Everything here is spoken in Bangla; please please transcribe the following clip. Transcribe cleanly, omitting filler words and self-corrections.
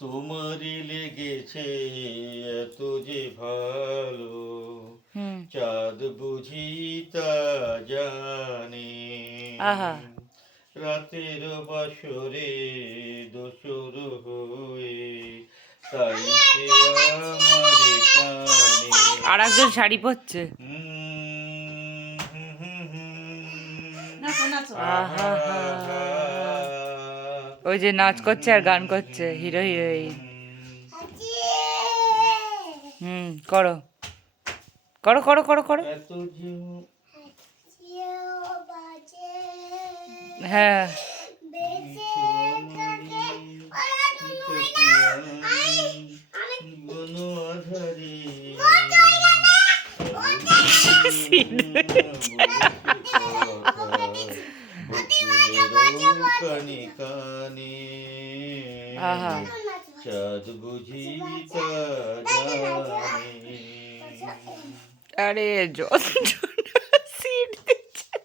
তোমারই লেগেছে এত যে ভালো, হুম। চাঁদ বুঝি তা জানে। আহা। রাতের বাসরে দোসর হয়ে তাই সে আমারে টানে। আর একজন শাড়ি পরছে। আহা হা। ওই যে নাচ করছে আর গান করছে হিরো হিরোইন। করো করো করো করো করো। এত যে হ্যাঁ। কানে কানে আহা। চাঁদ বুঝি তা জানে। আরে যন্ত্রণা সিট দিচ্ছে।